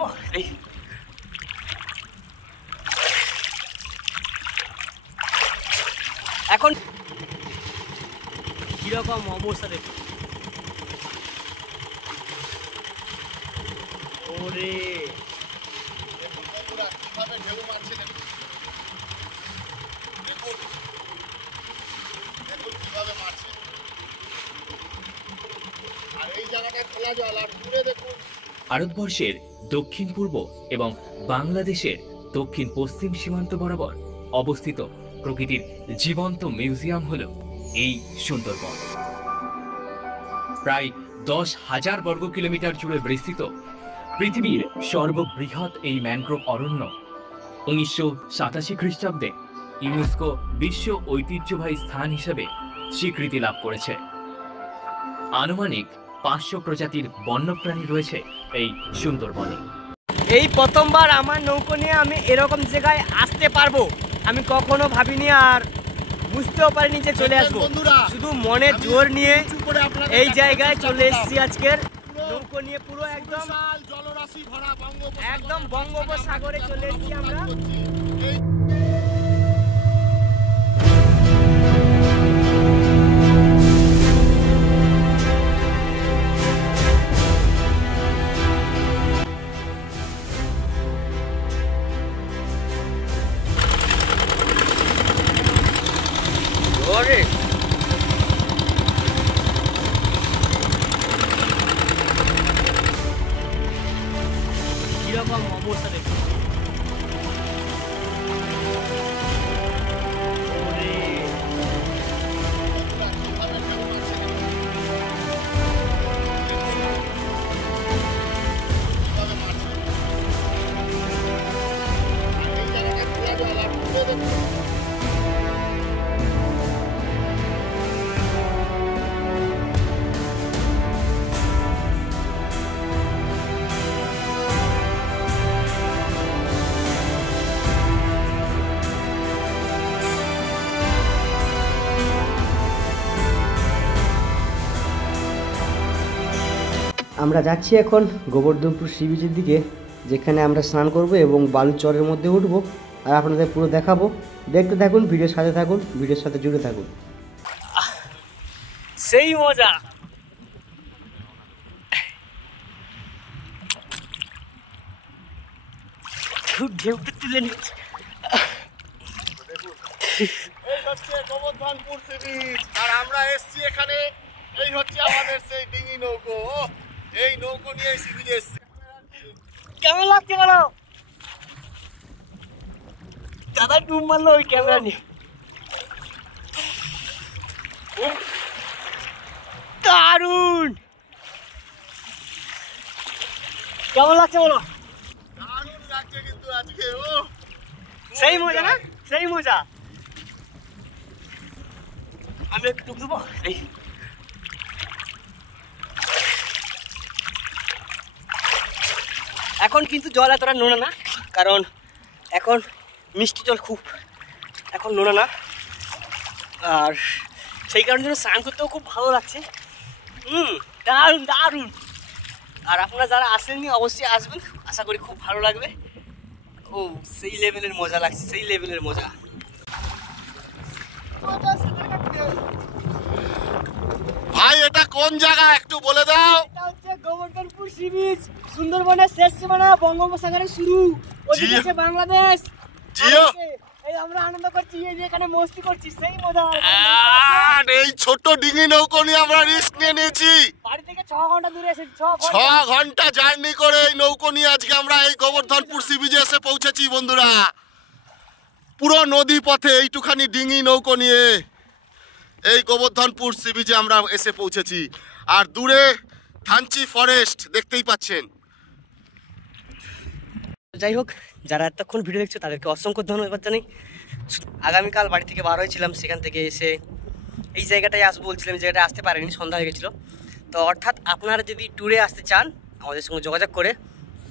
দেবো এই এখন কিরকম অবস্থা দেখুন। ওরে ভারতবর্ষের দক্ষিণ পূর্ব এবং বাংলাদেশের দক্ষিণ পশ্চিম সীমান্ত বরাবর অবস্থিত প্রকৃতির জীবন্ত মিউজিয়াম হল এই সুন্দরবন। প্রায় 10,000 বর্গ কিলোমিটার জুড়ে বিস্তৃত পৃথিবীর সর্ববৃহৎ এই ম্যানগ্রোভ অরণ্য 1987 খ্রিস্টাব্দে ইউনেস্কো বিশ্ব ঐতিহ্যবাহী স্থান হিসেবে স্বীকৃতি লাভ করেছে। আনুমানিক 500 প্রজাতির বন্যপ্রাণী রয়েছে এই সুন্দরবনে। এই প্রথমবার আমার নৌকো নিয়ে আমি এরকম জায়গায় আসতে পারবো আমি কখনো ভাবিনি, আর বুঝতেও পারিনি যে চলে আসবো। শুধু মনের জোর নিয়ে এই জায়গায় চলে এসেছি আজকের নৌকো নিয়ে, পুরো একদম জলরাশি ভরা একদম বঙ্গোপসাগরে চলে এসেছি আমরা। কিরকম অবস্থা দেখুন। আমরা যাচ্ছি এখন গোবর্ধনপুর সি বিচের দিকে, যেখানে আমরা স্নান করব এবং বালুচরের মধ্যে উঠবো, আর আপনাদের পুরো দেখাবো। দেখতে থাকুন, ভিডিওর সাথে থাকুন, ভিডিওর সাথে জুড়ে থাকুন। সেই মজা। ঢেউটা তুলে নিচ্ছে। এই হচ্ছে গোবর্ধনপুর সি বিচ, আর আমরা এসছি এখানে। এই হচ্ছে আমাদের সেই ডিঙি নৌকো। এই নৌকো নিয়ে সি বিচে এসছি। কেমন লাগছে বলো? দাদা ডুব মারলো ওই ক্যামেরা নিয়ে। দারুণ! কেমন লাগছে বলো? দারুণ লাগছে কিন্তু আজকে। সেই মজা না? সেই মজা। আমি একটু ডুব দেবো এই এখন কিন্তু জল এতটা নোনা না, কারণ এখন মিষ্টি জল খুব এখন নোনা না, আর সেই কারণে জন্য স্নান করতেও খুব ভালো লাগছে। দারুণ দারুণ। আর আপনারা যারা আসেননি অবশ্যই আসবেন, আশা করি খুব ভালো লাগবে। ও সেই লেভেলের মজা লাগছে, সেই লেভেলের মজা। ভাই এটা কোন জায়গা একটু বলে দাও? এটা হচ্ছে গোবর্ধনপুর সি বিচ, সুন্দরবনের শেষ সীমানা, বঙ্গোপসাগরের শুরু, ওদিকে আছে বাংলাদেশ। জিও এই আমরা আনন্দ করছি, এই যে এখানে মস্তি করছি, সেই মজা। আর এই ছোট ডিঙি নৌকো নিয়ে আমরা রিস্ক নিয়ে নিয়েছি। বাড়ি থেকে 6 ঘন্টা দূরে এসেছি, 6 ঘন্টা জার্নি করে এই নৌকো নিয়ে আজকে আমরা এই গোবর্ধনপুর সি বিচে এসে পৌঁছেছি বন্ধুরা। পুরো নদী পথে এইটুখানি ডিঙি নৌকো নিয়ে এই গোবর্ধনপুর সি বিচে আমরা এসে পৌঁছেছি। আর দূরে থানচি ফরেস্ট দেখতেই পাচ্ছেন। যাই হোক, যারা এতক্ষণ ভিডিও দেখছো তাদেরকে অসংখ্য ধন্যবাদ জানাই। আগামীকাল বাড়ি থেকে বার হয়েছিলাম, সেখান থেকে এসে এই জায়গাটায় আসবো বলছিলাম, এই জায়গাটায় আসতে পারিনি, সন্ধ্যা হয়ে গেছিলো। তো অর্থাৎ আপনারা যদি ট্যুরে আসতে চান আমাদের সঙ্গে যোগাযোগ করে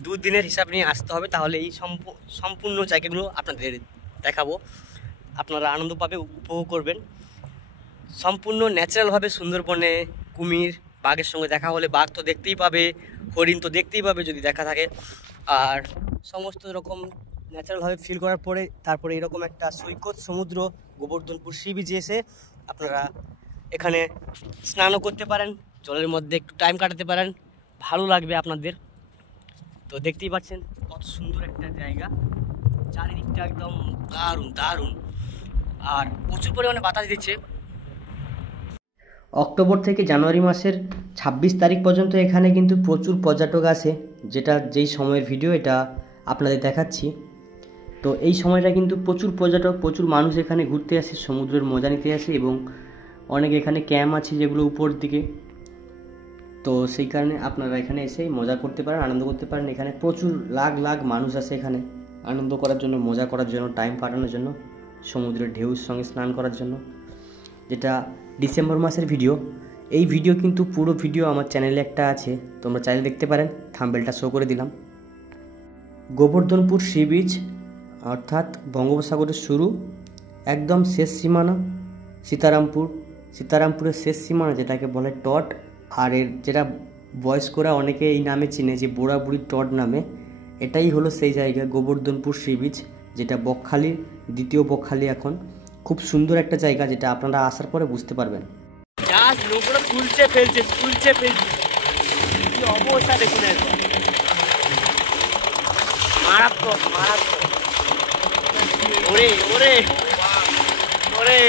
2 দিনের হিসাব নিয়ে আসতে হবে, তাহলে এই সম্পূর্ণ জায়গাগুলো আপনাদের দেখাবো। আপনারা আনন্দ পাবে, উপভোগ করবেন। সম্পূর্ণ ন্যাচারালভাবে সুন্দরবনে কুমির বাঘের সঙ্গে দেখা হলে বাঘ তো দেখতেই পাবে, হরিণ তো দেখতেই পাবে যদি দেখা থাকে। আর সমস্ত রকম ন্যাচারালভাবে ফিল করার পরে তারপরে এরকম একটা সৈকত সমুদ্র গোবর্ধনপুর সি বিচে এসে আপনারা এখানে স্নানও করতে পারেন, জলের মধ্যে একটু টাইম কাটাতে পারেন, ভালো লাগবে আপনাদের। তো দেখতেই পাচ্ছেন কত সুন্দর একটা জায়গা, চারিদিকটা একদম দারুণ দারুণ, আর প্রচুর পরিমাণে বাতাস দিচ্ছে। অক্টোবর থেকে জানুয়ারি মাসের 26 তারিখ পর্যন্ত এখানে কিন্তু প্রচুর পর্যটক আসে, যেই সময়ের ভিডিও এটা আপনাদের দেখাচ্ছি। তো এই সময়টা কিন্তু প্রচুর পর্যটক, প্রচুর মানুষ এখানে ঘুরতে আসে, সমুদ্রের মজা নিতে আসে, এবং অনেক এখানে ক্যাম্প আছে যেগুলো উপর দিকে। তো সেই কারণে আপনারা এখানে এসে মজা করতে পারেন, আনন্দ করতে পারেন। এখানে প্রচুর লাখ লাখ মানুষ আসে এখানে আনন্দ করার জন্য, মজা করার জন্য, টাইম কাটানোর জন্য, সমুদ্রের ঢেউর সঙ্গে স্নান করার জন্য। যেটা ডিসেম্বর মাসের ভিডিও, এই ভিডিও কিন্তু পুরো ভিডিও আমার চ্যানেলে একটা আছে, তোমরা চাইলে দেখতে পারেন, থাম্বনেলটা শো করে দিলাম। গোবর্ধনপুর সি বিচ অর্থাৎ বঙ্গোপসাগরের শুরু, একদম শেষ সীমানা সীতারামপুরের শেষ সীমানা যেটাকে বলে টট। আর এর যেটা বয়স্করা অনেকে এই নামে চিনে, যে বোড়াবুড়ি টট নামে, এটাই হলো সেই জায়গা গোবর্ধনপুর সি বিচ, যেটা বকখালির দ্বিতীয় বকখালি। এখন খুব সুন্দর একটা জায়গা, যেটা আপনারা আসার পরে বুঝতে পারবেন। জাস্ট নৌকোটা তুলছে ফেলছে কি অবস্থা দেখুন একবার, মারাত্মক মারাত্মক। ওরে ওরে ওরে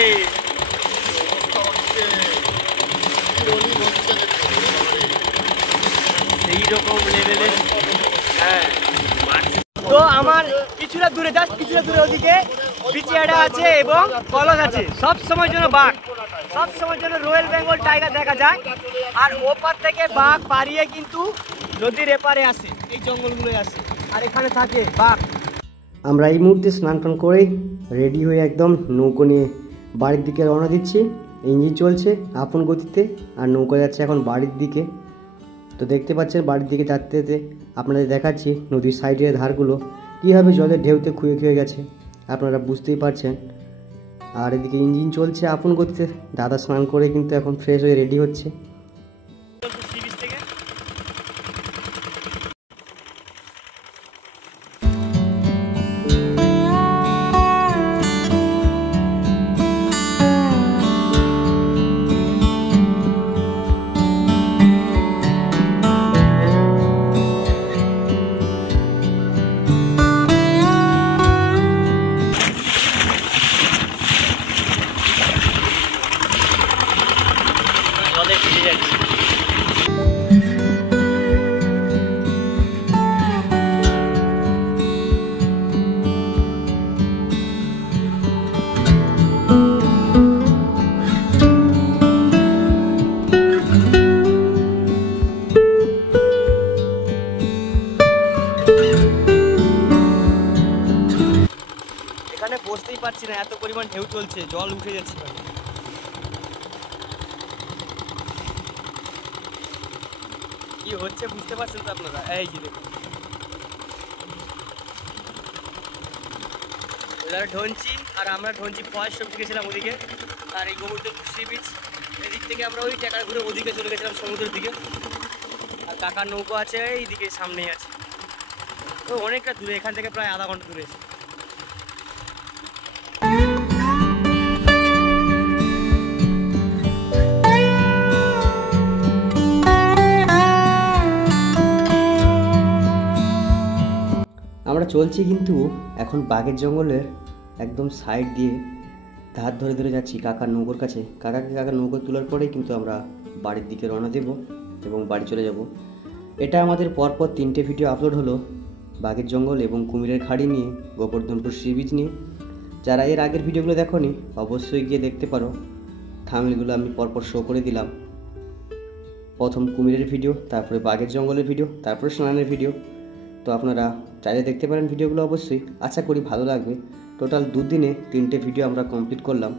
সেই রকম লেভেলের। হ্যাঁ, তো আমার কিছুটা দূরে ওদিকে বিচিয়াডা আছে এবং কলস আছে। সব সময় জন্য বাঘ, সব সময় জন্য রয়্যাল বেঙ্গল টাইগার দেখা যায়। আর ওপার থেকে বাঘ পাড়িয়ে কিন্তু নদীর এপারে আসে, এই জঙ্গলগুলোয় আসে, আর এখানে থাকে বাঘ। আমরা এই মুহূর্তে স্নান টান করে রেডি হয়ে একদম নৌকো নিয়ে বাড়ির দিকে রওনা দিচ্ছি। ইঞ্জিন চলছে আপন গতিতে, আর নৌকা যাচ্ছে এখন বাড়ির দিকে। তো দেখতে পাচ্ছেন বাড়ির দিকে যাতে যেতে আপনাদের দেখাচ্ছি নদীর সাইডের ধারগুলো কীভাবে জলের ঢেউতে খুঁয়ে গেছে, আপনারা বুঝতেই পারছেন। আর এদিকে ইঞ্জিন চলছে আপন গতিতে। দাদা স্নান করে কিন্তু এখন ফ্রেশ হয়ে রেডি হচ্ছে। জলে ভিজে যাচ্ছে। এখানে বসতেই পারছি না, এত পরিমাণ ঢেউ চলছে, জল উঠে যাচ্ছে। কি হচ্ছে বুঝতে পারছেন তো আপনারা? এই যে দেখুন, ঢঞ্চি, আর আমরা ঢঞ্চি ফয়েস্ট সব গেছিলাম ওদিকে। আর এই গোবর্ধনপুর সি বিচ, এদিক থেকে আমরা ওই টাকা ঘুরে ওদিকে চলে গেছিলাম সমুদ্রের দিকে। আর কাকার নৌকো আছে এইদিকে সামনেই আছে, তো অনেকটা দূরে, এখান থেকে প্রায় আধা ঘন্টা দূরে আছে। আমরা চলছি কিন্তু এখন বাঘের জঙ্গলের একদম সাইড দিয়ে ধার ধরে ধরে যাচ্ছি কাকার নৌকোর কাছে। কাকার নৌকো তোলার পরেই কিন্তু আমরা বাড়ির দিকে রওনা দেব এবং বাড়ি চলে যাব। এটা আমাদের পরপর 3টে ভিডিও আপলোড হলো, বাঘের জঙ্গল এবং কুমিরের খাড়ি নিয়ে, গোবর্ধনপুর সি বিচ নিয়ে। যারা এর আগের ভিডিওগুলো দেখোনি অবশ্যই গিয়ে দেখতে পারো, থাম্বনেলগুলো আমি পরপর শো করে দিলাম। প্রথম কুমিরের ভিডিও, তারপরে বাঘের জঙ্গলের ভিডিও, তারপরে স্নানের ভিডিও। তো আপনারা চাইলে দেখতে পারেন ভিডিওগুলো, অবশ্যই আশা করি ভালো লাগবে। টোটাল 2 দিনে 3টে ভিডিও আমরা কমপ্লিট করলাম।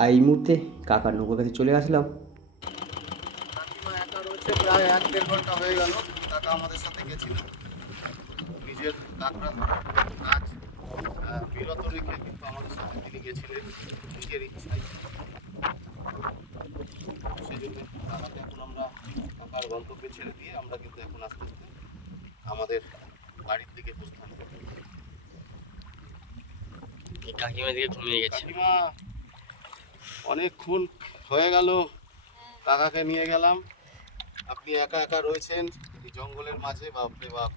আর এই মুহূর্তে কাকার নৌকোর কাছে চলে আসলাম। প্রায় 1-1.5 ঘন্টা হয়ে গেল কাকা আমাদের সাথে গেছিল, নিজের কাকড়া কাজ বিরত রেখে কিন্তু আমাদের সাথে তিনি গেছিলেন নিজের ইচ্ছায়। সেই জন্য কাকাকে এখন আমরা কাকার গন্তব্যে ছেড়ে দিয়ে আমরা কিন্তু এখন আস্তে আস্তে আমাদের বাড়ির দিকে প্রস্থান করব। কাকিমা দিকে ঘুমিয়ে গেছে। কাকিমা অনেকক্ষণ হয়ে গেল কাকাকে নিয়ে গেলাম, আপনি একা একা রয়েছেন এই জঙ্গলের মাঝে। বাপরে বাপ,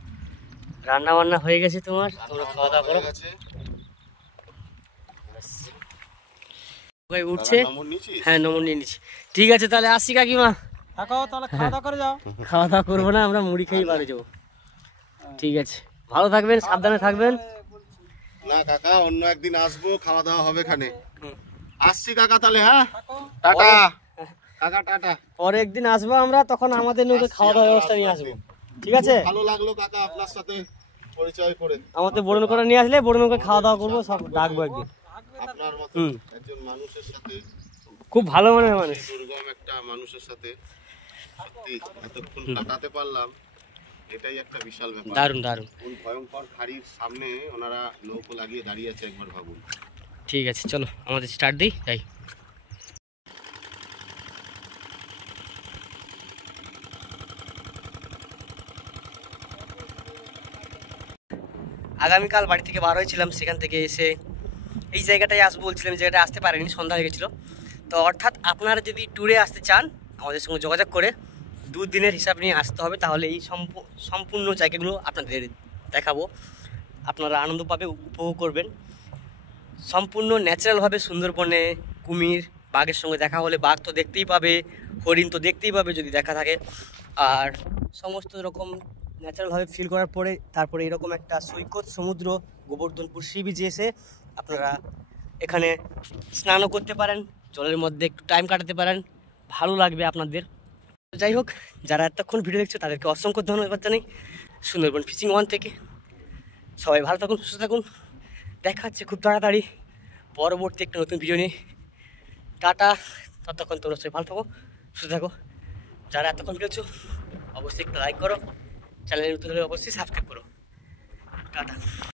রান্না বান্না হয়ে গেছে তোমার, তোমরা খাওয়া দাওয়া করো। হয়ে গেছে। ভাই উঠছে। নম্বর নিয়েছিস? হ্যাঁ নম্বর নিয়ে নিচ্ছি। ঠিক আছে তাহলে আসছি কাকিমা। থাকাও তাহলে খাওয়া দাওয়া করে যাও। খাওয়া দাওয়া করবো না, আমরা মুড়ি খেয়েই বাড়ি যাবো। ঠিক আছে, ভালো থাকবেন, সাবধানে থাকবেন। না কাকা, অন্য একদিন আসবো, খাওয়া দাওয়া হবে খানে। হুম। আসছি কাকা তাহলে, হ্যাঁ টাটা কাকা, টাটা। পরে একদিন আসবো আমরা, তখন আমাদের নৌকে খাওয়া দাওয়ার ব্যবস্থা নিয়ে আসবো। ঠিক আছে, ভালো লাগলো কাকা আপনার সাথে পরিচয় করে। আমাদের বড় নৌকা নিয়ে আসলে বড় নৌকা খাওয়া দাওয়া করবো, সব ডাকবো একদিন। আপনার মতো হুম। একজন মানুষের সাথে, খুব ভালো মনের মানুষ। দুর্গম একটা মানুষের সাথে সত্যি এতক্ষণ কাটাতে পারলাম, এটাই একটা বিশাল ব্যাপার। দারুণ দারুণ। কোন ভয়ঙ্কর খাড়ির সামনে ওনারা নৌকো লাগিয়ে দাঁড়িয়ে আছে, একবার ভাবুন। ঠিক আছে চলো আমাদের স্টার্ট দিই, যাই। আগামীকাল বাড়ি থেকে বার হয়েছিলাম, সেখান থেকে এসে এই জায়গাটায় আসবো বলছিলাম, জায়গাটা আসতে পারিনি, সন্ধ্যা হয়ে গেছিলো। তো অর্থাৎ আপনারা যদি ট্যুরে আসতে চান আমাদের সঙ্গে যোগাযোগ করে 2 দিনের হিসাব নিয়ে আসতে হবে, তাহলে এই সম্পূর্ণ জায়গাগুলো আপনাদের দেখাবো। আপনারা আনন্দ পাবে, উপভোগ করবেন। সম্পূর্ণ ন্যাচারালভাবে সুন্দরবনে কুমির বাঘের সঙ্গে দেখা হলে বাঘ তো দেখতেই পাবে, হরিণ তো দেখতেই পাবে যদি দেখা থাকে। আর সমস্ত রকম ন্যাচারালভাবে ফিল করার পরে তারপরে এরকম একটা সৈকত সমুদ্র গোবর্ধনপুর সি বিচে এসে আপনারা এখানে স্নানও করতে পারেন, জলের মধ্যে একটু টাইম কাটাতে পারেন, ভালো লাগবে আপনাদের। যাই হোক, যারা এতক্ষণ ভিডিও দেখছো তাদেরকে অসংখ্য ধন্যবাদ জানাই সুন্দরবন ফিশিং 1 থেকে। সবাই ভালো থাকুন, সুস্থ থাকুন, দেখা হচ্ছে খুব তাড়াতাড়ি পরবর্তী একটা নতুন ভিডিও নিয়ে। টাটা, ততক্ষণ তোমরা সবাই ভালো থাকো, সুস্থ থাকো। যারা এতক্ষণ ভিডিও অবশ্যই একটা লাইক করো, চ্যানেলে নতুন হলে অবশ্যই সাবস্ক্রাইব করো। টাটা।